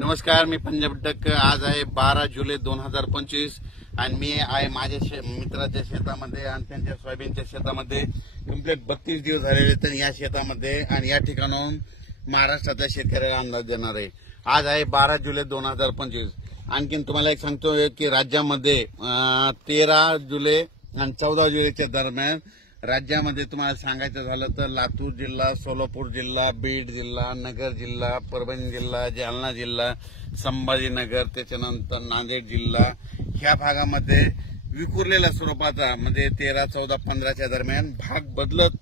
नमस्कार, मी पंजाब डक। आज आहे 12 जुलै 2025 आणि मी आहे माझ्या मित्राच्या शेतामध्ये आणि त्यांच्या सोयाबीनच्या शेतामध्ये। कंप्लीट 32 दिवस झालेले तर या शेतामध्ये आणि या ठिकाणाहून महाराष्ट्रातल्या शेतकऱ्याला अंदाज देणार आहे। आज आहे 12 जुलै 2025। आणखीन तुम्हाला एक सांगतो की राज्यामध्ये 13 जुलै आणि 14 जुलैच्या दरम्यान राज्यामध्ये तुम्हाला सांगायचं झालं तर लातूर जिल्हा, सोलापूर जिल्हा, बीड जिल्हा, नगर जिल्हा, परभणी जिल्हा, जालना जिल्हा, संभाजीनगर, त्याच्यानंतर नांदेड जिल्हा ह्या भागामध्ये विखुरलेल्या स्वरूपाचा म्हणजे 13, 14, 15च्या दरम्यान भाग बदलत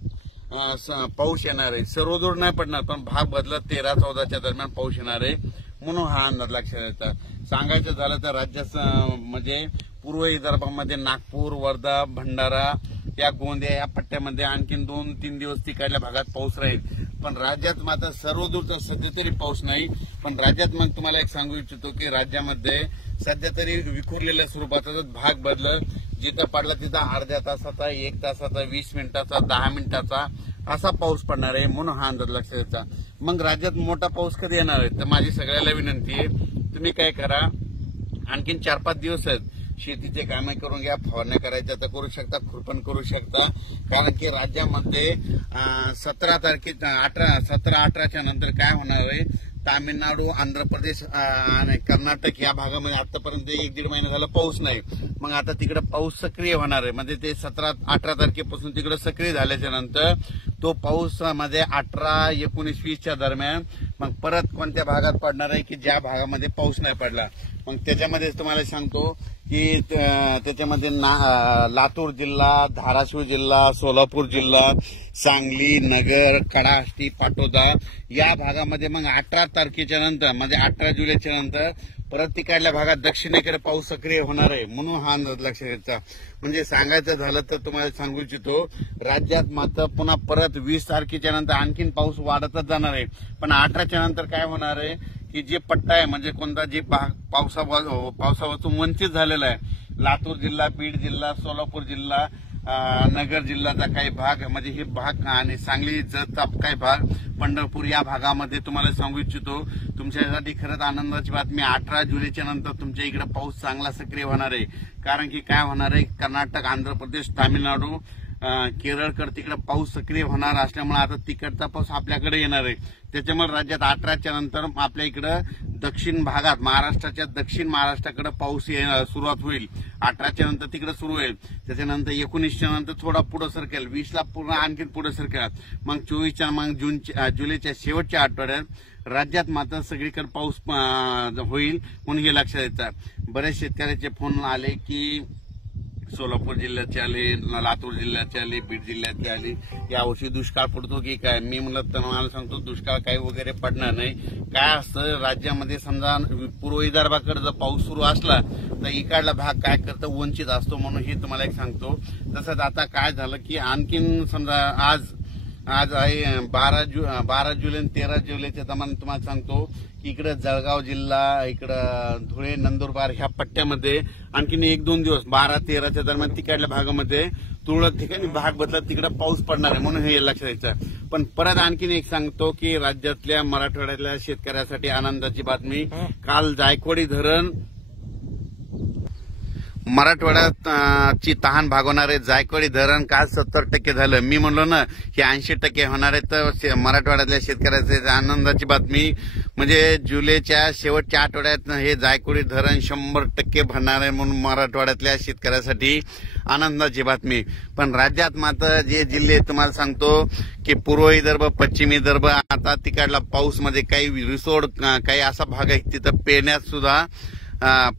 पाऊस येणार आहे। सर्वदूर नाही पडणार पण भाग बदलत 13, 14च्या दरम्यान पाऊस येणार आहे म्हणून हा अंदाज लक्षात येतो। सांगायचं झालं तर राज्यात म्हणजे पूर्व विदर्भामध्ये नागपूर, वर्धा, भंडारा या गोंदिया या पट्ट्यामध्ये आणखीन 2-3 दिवस तिकडल्या भागात पाऊस राहील। पण राज्यात मात्र सर्वदूरचा सध्या तरी पाऊस नाही। पण राज्यात मग तुम्हाला एक सांगू इच्छितो की राज्यामध्ये सध्या तरी विखुरलेल्या स्वरूपाचा भाग बदलत जिथं पडला तिथं अर्ध्या तासाचा, 1 तासाचा, 20 मिनिटाचा, 10 मिनिटाचा असा पाऊस पडणार आहे म्हणून हा अंदाज लक्षात येतो। मग राज्यात मोठा पाऊस कधी येणार आहे तर माझी सगळ्याला विनंती आहे, तुम्ही काय करा, आणखीन 4-5 दिवस आहेत शेतीचे कामे करून घ्या। फवारण्या करायच्या तर करू शकता, खुरपण करू शकता। कारण की राज्यामध्ये 17-18च्या नंतर काय होणार आहे, तामिळनाडू, आंध्र प्रदेश आणि कर्नाटक या भागामध्ये आतापर्यंत 1-1.5 महिना झाला पाऊस नाही। मग आता तिकडे पाऊस सक्रिय होणार आहे म्हणजे ते 17-18 तारखेपासून तिकडे सक्रिय झाल्याच्या नंतर तो पाऊस मध्ये 18, 19, 20च्या दरम्यान मग परत कोणत्या भागात पडणार आहे की ज्या भागामध्ये पाऊस नाही पडला। मग त्याच्यामध्ये तुम्हाला सांगतो की त्याच्यामध्ये लातूर जिल्हा, धाराशिव जिल्हा, सोलापूर जिल्हा, सांगली, नगर, कडाष्टी, पाटोदा या भागामध्ये मग 18 तारखेच्या नंतर म्हणजे 18 जुलैच्या नंतर परत तिकडल्या भागात दक्षिणेकडे पाऊस सक्रिय होणार आहे म्हणून हा अंदाज लक्षात घ्यायचा। म्हणजे सांगायचं झालं तर तुम्हाला सांगू इच्छितो राज्यात मात्र पुन्हा परत 20 तारखेच्या नंतर आणखीन पाऊस वाढतच जाणार आहे। पण 18च्या नंतर काय होणार आहे की जे पट्टा आहे म्हणजे कोणता जे भाग पावसापासून वंचित झालेला आहे, लातूर जिल्हा, बीड जिल्हा, सोलापूर जिल्हा, नगर जिल्ह्याचा काही भाग म्हणजे हे भाग आणि सांगली, जतचा काही भाग, पंढरपूर या भागामध्ये तुम्हाला सांगू इच्छितो तुमच्यासाठी खरंच आनंदाची बातमी। 18 जुलैच्या नंतर तुमच्या इकडे पाऊस चांगला सक्रिय होणार आहे। कारण की काय होणार आहे, कर्नाटक, आंध्र प्रदेश, तामिळनाडू, केरळकडे तिकडे पाऊस सक्रिय होणार असल्यामुळे आता तिकडचा पाऊस आपल्याकडे येणार आहे। त्याच्यामुळे राज्यात 18च्या नंतर आपल्या इकडे दक्षिण भागात महाराष्ट्राच्या दक्षिण महाराष्ट्राकडे पाऊस सुरुवात होईल। 18च्या नंतर तिकडे सुरू होईल, त्याच्यानंतर 19च्या नंतर थोडा पुढे सरकेल, 20ला पूर्ण आणखी पुढे सरकेल, मग 24च्या मग जुलैच्या शेवटच्या आठवड्यात राज्यात मात्र सगळीकडे पाऊस होईल म्हणून हे लक्षात येतं। बरेच शेतकऱ्याचे फोन आले की सोलापूर जिल्ह्याचे आले, लातूर जिल्ह्याचे आले, बीड जिल्ह्याचे आले, यावर्षी दुष्काळ पडतो की काय। मी म्हणलं तर मला सांगतो दुष्काळ काही वगैरे पडणार नाही। काय असतं राज्यामध्ये समजा पूर्व विदर्भाकडे जर पाऊस सुरू असला तर इकडला भाग काय करतं वंचित असतो म्हणून हे तुम्हाला एक सांगतो। तसंच आता काय झालं की आणखीन समजा आज आहे 12 जुलै आणि 13 जुलैच्या दरम्यान तुम्हाला सांगतो की इकडे जळगाव जिल्हा, इकडं धुळे, नंदुरबार ह्या पट्ट्यामध्ये आणखीन 1-2 दिवस 12-13च्या दरम्यान तिकडल्या भागामध्ये तुरळक ठिकाणी भाग बदलत तिकडे पाऊस पडणार आहे म्हणून हे लक्षात द्यायचं। पण परत आणखीन एक सांगतो की राज्यातल्या मराठवाड्यातल्या शेतकऱ्यासाठी आनंदाची बातमी, काल जायकवाडी धरण मराठवाड्यात ची तहान भागवणारे जायकवाडी धरण काल 70% झालं। मी म्हणलो ना हे 80% होणार आहे तर मराठवाड्यातल्या शेतकऱ्याचे आनंदाची बातमी म्हणजे जुलैच्या शेवटच्या आठवड्यात हे जायकवाडी धरण 100% भरणार आहे म्हणून मराठवाड्यातल्या शेतकऱ्यासाठी आनंदाची बातमी। पण राज्यात मात्र जे जिल्हे तुम्हाला सांगतो की पूर्व विदर्भ, पश्चिम विदर्भ आता तिकडला पाऊस मध्ये काही रिसोड काही असा भाग आहे तिथं पेरण्यात सुद्धा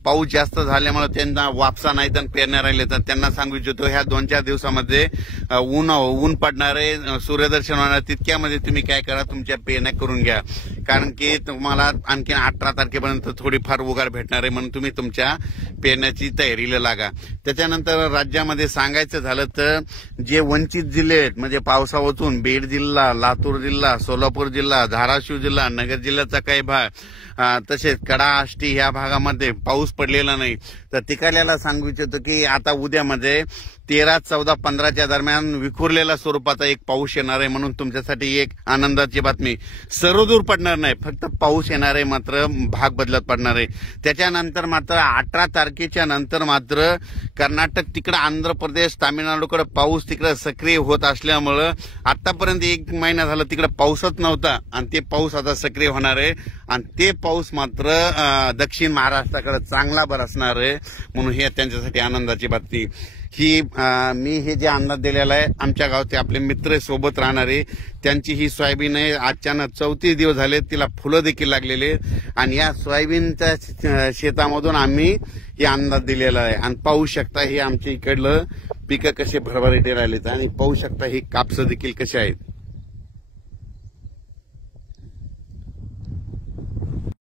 पाऊस जास्त झाल्यामुळे त्यांना वापसा नाही तर पेरण्या राहिले तर त्यांना सांगू इच्छितो ह्या 2-4 दिवसामध्ये ऊन पडणार आहे, सूर्यदर्शन होणार, तितक्यामध्ये तुम्ही काय करा तुमच्या पेरण्या करून घ्या। कारण की तुम्हाला आणखी 18 तारखेपर्यंत थोडीफार उघाड भेटणार आहे म्हणून तुम्ही तुमच्या पेरण्याची तयारीला लागा। त्याच्यानंतर राज्यामध्ये सांगायचं झालं तर जे वंचित जिल्हे आहेत म्हणजे पावसावाचून बीड जिल्हा, लातूर जिल्हा, सोलापूर जिल्हा, धाराशिव जिल्हा, नगर जिल्ह्याचा काही भाग, तसेच कडा, आष्टी या भागामध्ये पाऊस पडलेला नाही तर तिकडल्याला सांगू इच्छितो की आता उद्यामध्ये 13, 14, 15च्या दरम्यान विखुरलेल्या स्वरूपाचा एक पाऊस येणार आहे, म्हणून तुमच्यासाठी एक आनंदाची बातमी. सर्वदूर पडणार नाही, फक्त पाऊस येणार आहे, मात्र भाग बदलत पडणार आहे. त्याच्यानंतर मात्र 18 तारखेच्या नंतर मात्र कर्नाटक तिकडे, आंध्र प्रदेश, तामिळनाडूकडे पाऊस तिकडे सक्रिय होत असल्यामुळं आतापर्यंत 1 महिना झाला तिकडे पाऊसच नव्हता आणि ते पाऊस आता सक्रिय होणार आहे आणि ते पाऊस मात्र दक्षिण महाराष्ट्राकडे चांगला बरसणार आहे, म्हणून हे त्यांच्यासाठी आनंदाची बातमी. ही मी हे जे अंदाज दिलेला आहे, आमच्या गावचे आपले मित्र सोबत राहणारे, त्यांची ही सोयाबीन आहे. आजच्यानं 34 दिवस झाले, तिला फुलं देखील लागलेले आणि या सोयाबीनच्या शेतामधून आम्ही हे अंदाज दिलेला आहे. आणि पाहू शकता हे आमच्या इकडलं पिकं कसे भरभराटी राहिलेत आणि पाहू शकता ही कापसं देखील कशी आहेत.